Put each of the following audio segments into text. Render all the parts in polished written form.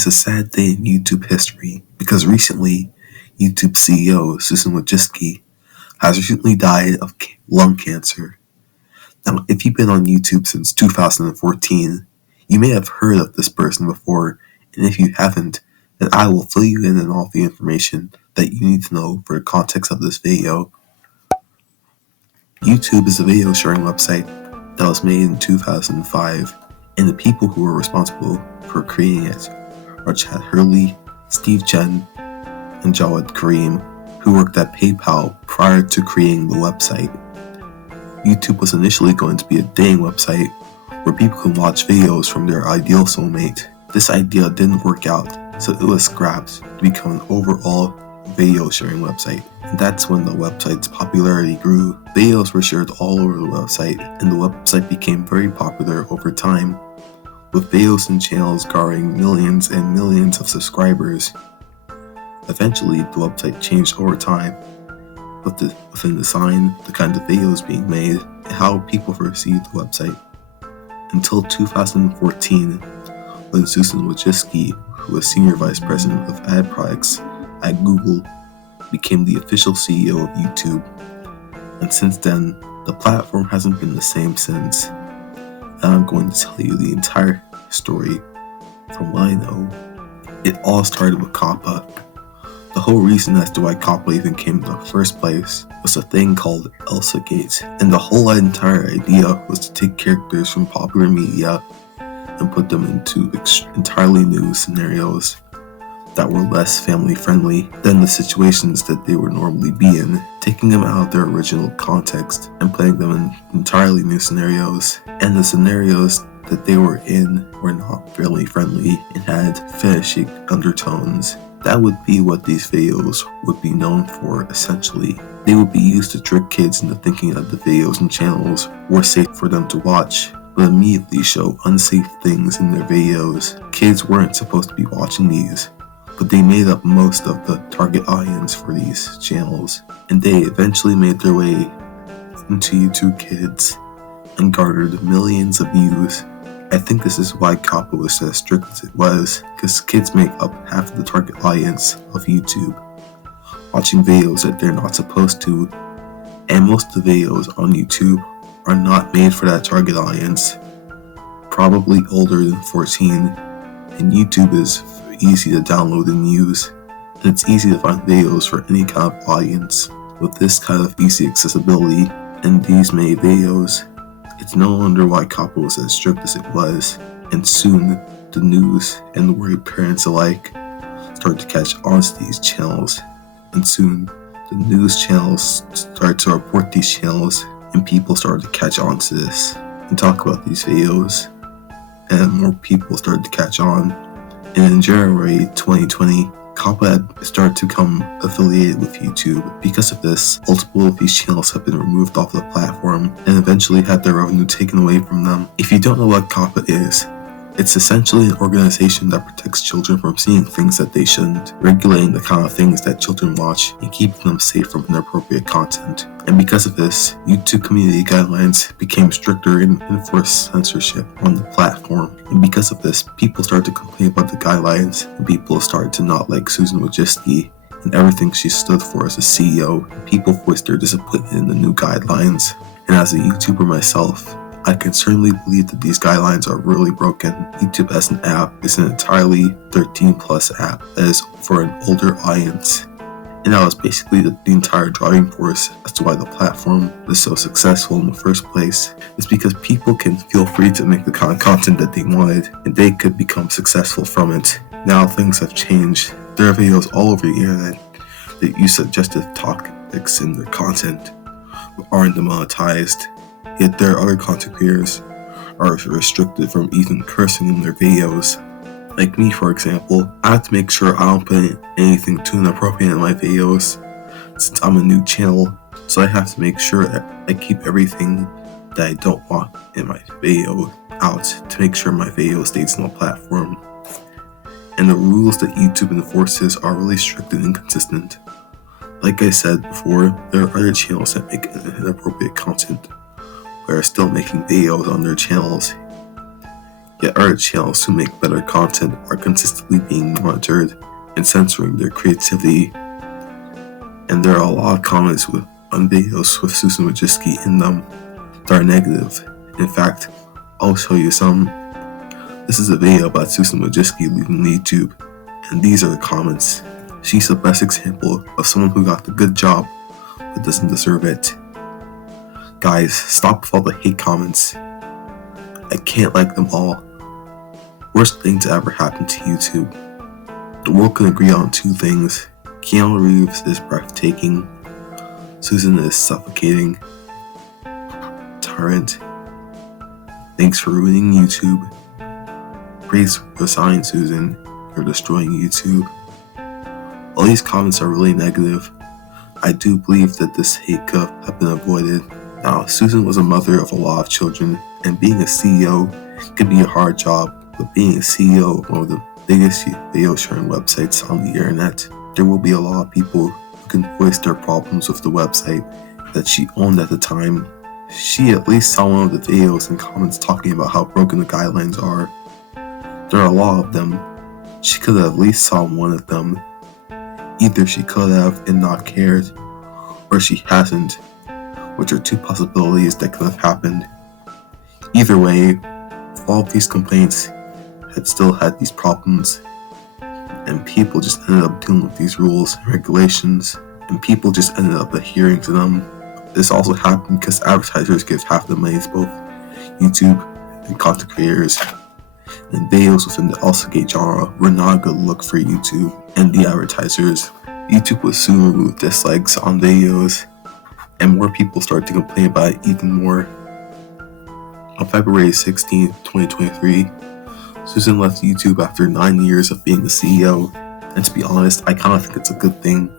is a sad day in YouTube history because recently, YouTube CEO Susan Wojcicki has recently died of lung cancer. Now, if you've been on YouTube since 2014, you may have heard of this person before, and if you haven't, then I will fill you in on all the information that you need to know for the context of this video. YouTube is a video sharing website that was made in 2005, and the people who were responsible for creating it are Chad Hurley, Steve Chen, and Jawed Karim, who worked at PayPal prior to creating the website. YouTube was initially going to be a dating website where people can watch videos from their ideal soulmate. This idea didn't work out, so it was scrapped to become an overall video sharing website. And that's when the website's popularity grew. Videos were shared all over the website, and the website became very popular over time, with videos and channels garnering millions and millions of subscribers. Eventually, the website changed over time, within the design, the kind of videos being made, and how people perceived the website. Until 2014, when Susan Wojcicki, who was Senior Vice President of Ad Products at Google, became the official CEO of YouTube. And since then, the platform hasn't been the same since. And I'm going to tell you the entire story from what I know. It all started with COPPA. The whole reason as to why COPPA even came in the first place was a thing called ElsaGate, and the whole entire idea was to take characters from popular media and put them into entirely new scenarios that were less family friendly than the situations that they would normally be in, taking them out of their original context and putting them in entirely new scenarios. And the scenarios that they were in were not family friendly and had fetishic undertones. That would be what these videos would be known for, essentially. They would be used to trick kids into thinking that the videos and channels were safe for them to watch, but immediately show unsafe things in their videos. Kids weren't supposed to be watching these, but they made up most of the target audience for these channels, and they eventually made their way into YouTube Kids and garnered millions of views. I think this is why COPPA was as strict as it was, because kids make up half of the target audience of YouTube, watching videos that they're not supposed to, and most of the videos on YouTube are not made for that target audience, probably older than 14, and YouTube is easy to download and use, and it's easy to find videos for any kind of audience. With this kind of easy accessibility and these many videos, it's no wonder why COPPA was as strict as it was, and soon the news and the worried parents alike started to catch on to these channels, and soon the news channels started to report these channels, and people started to catch on to this and talk about these videos, and more people started to catch on. And in January 2020, COPPA had started to become affiliated with YouTube. Because of this, multiple of these channels have been removed off the platform and eventually had their revenue taken away from them. If you don't know what COPPA is, it's essentially an organization that protects children from seeing things that they shouldn't, regulating the kind of things that children watch and keeping them safe from inappropriate content. And because of this, YouTube community guidelines became stricter and enforced censorship on the platform. And because of this, people started to complain about the guidelines, and people started to not like Susan Wojcicki and everything she stood for as a CEO. And people voiced their disappointment in the new guidelines. And as a YouTuber myself, I can certainly believe that these guidelines are really broken. YouTube as an app is an entirely 13 plus app that is for an older audience. And that was basically the entire driving force as to why the platform is so successful in the first place. It's because people can feel free to make the kind of content that they wanted, and they could become successful from it. Now things have changed. There are videos all over the internet that use suggestive topics in their content but aren't demonetized. Yet there are other content creators are restricted from even cursing in their videos. Like me, for example, I have to make sure I don't put anything too inappropriate in my videos, since I'm a new channel, so I have to make sure that I keep everything that I don't want in my video out to make sure my video stays on the platform. And the rules that YouTube enforces are really strict and inconsistent. Like I said before, there are other channels that make inappropriate content, but are still making videos on their channels. Yet other channels who make better content are consistently being monitored and censoring their creativity. And there are a lot of comments on videos with Susan Wojcicki in them that are negative. In fact, I'll show you some. This is a video about Susan Wojcicki leaving YouTube, and these are the comments. She's the best example of someone who got the good job but doesn't deserve it. Guys, stop with all the hate comments. I can't like them all. Worst thing to ever happen to YouTube. The world can agree on two things. Keanu Reeves is breathtaking. Susan is suffocating. Tyrant. Thanks for ruining YouTube. Please resign, Susan. You're destroying YouTube. All these comments are really negative. I do believe that this hate could have been avoided. Now, Susan was a mother of a lot of children, and being a CEO can be a hard job, but being a CEO of one of the biggest video sharing websites on the internet, there will be a lot of people who can voice their problems with the website that she owned at the time. She at least saw one of the videos and comments talking about how broken the guidelines are. There are a lot of them. She could have at least saw one of them. Either she could have and not cared, or she hasn't, which are two possibilities that could have happened. Either way, if all of these complaints had still had these problems, and people just ended up dealing with these rules and regulations, and people just ended up adhering to them. This also happened because advertisers give half the money to both YouTube and content creators, and videos within the Wojcicki genre were not a good look for YouTube and the advertisers. YouTube would soon remove dislikes on videos, and more people started to complain about it even more. On February 16, 2023, Susan left YouTube after 9 years of being the CEO, and to be honest, I kind of think it's a good thing.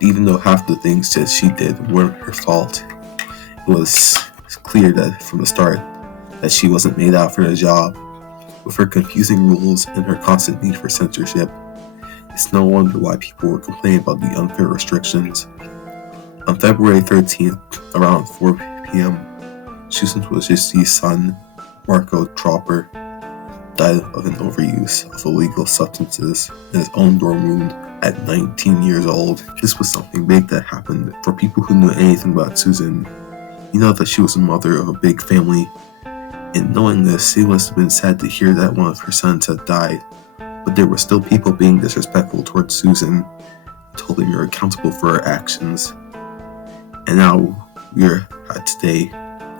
Even though half the things that she did weren't her fault, it was clear that from the start that she wasn't made out for the job. With her confusing rules and her constant need for censorship, it's no wonder why people were complaining about the unfair restrictions. On February 13th, around 4 p.m., Susan Wojcicki's son, Marco Tropper, died of an overuse of illegal substances in his own dorm room at 19 years old. This was something big that happened. For people who knew anything about Susan, you know that she was a mother of a big family, and knowing this, it must have been sad to hear that one of her sons had died, but there were still people being disrespectful towards Susan, holding her accountable for her actions. And now we're at today,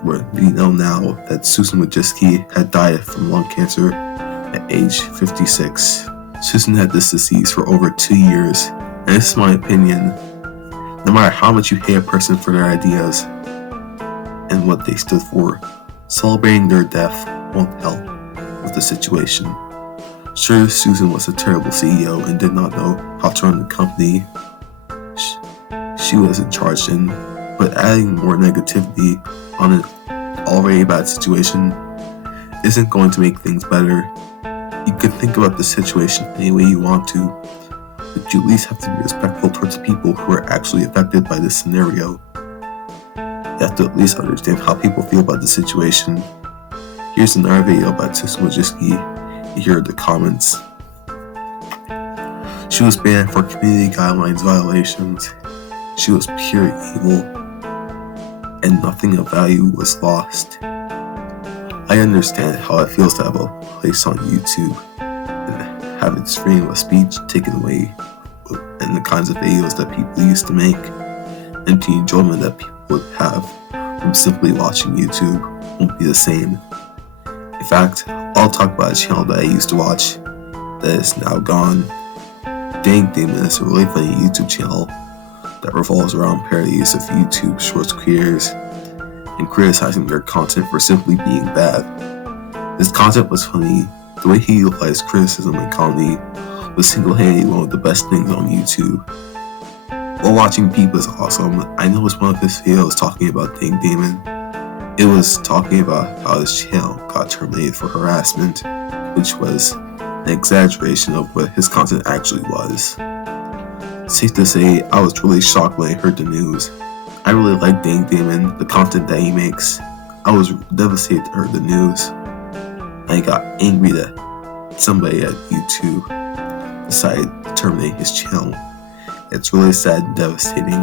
where we know now that Susan Wojcicki had died from lung cancer at age 56. Susan had this disease for over 2 years, and this is my opinion. No matter how much you hate a person for their ideas and what they stood for, celebrating their death won't help with the situation. Sure, Susan was a terrible CEO and did not know how to run the company she was in charge in, but adding more negativity on an already bad situation isn't going to make things better. You can think about the situation any way you want to, but you at least have to be respectful towards people who are actually affected by this scenario. You have to at least understand how people feel about the situation. Here's another video about Susan Wojcicki. Here are the comments. She was banned for community guidelines violations. She was pure evil, and nothing of value was lost. I understand how it feels to have a place on YouTube and have its freedom of speech taken away, and the kinds of videos that people used to make, and the enjoyment that people would have from simply watching YouTube won't be the same. In fact, I'll talk about a channel that I used to watch that is now gone. Dang Demon is a really funny YouTube channel that revolves around parodies of YouTube Shorts creators and criticizing their content for simply being bad. His content was funny. The way he utilized criticism and comedy was single-handedly one of the best things on YouTube. While watching Peep was awesome, I noticed one of his videos talking about Dang Damon. It was talking about how his channel got terminated for harassment, which was an exaggeration of what his content actually was. Safe to say, I was really shocked when I heard the news. I really like Dang Damon, the content that he makes. I was devastated to hear the news. I got angry that somebody at YouTube decided to terminate his channel. It's really sad and devastating.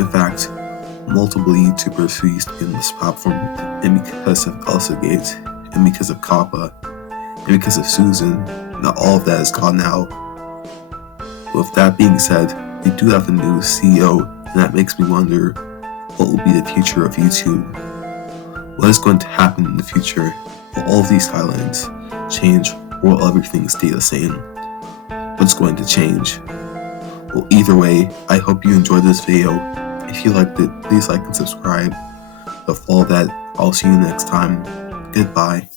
In fact, multiple YouTubers who used to be on this platform, and because of Elsagate, and because of Kappa, and because of Susan, now all of that is gone now. With that being said, we do have a new CEO, and that makes me wonder what will be the future of YouTube. What is going to happen in the future? Will all of these guidelines change, or will everything stay the same? What's going to change? Well, either way, I hope you enjoyed this video. If you liked it, please like and subscribe. With all that, I'll see you next time. Goodbye.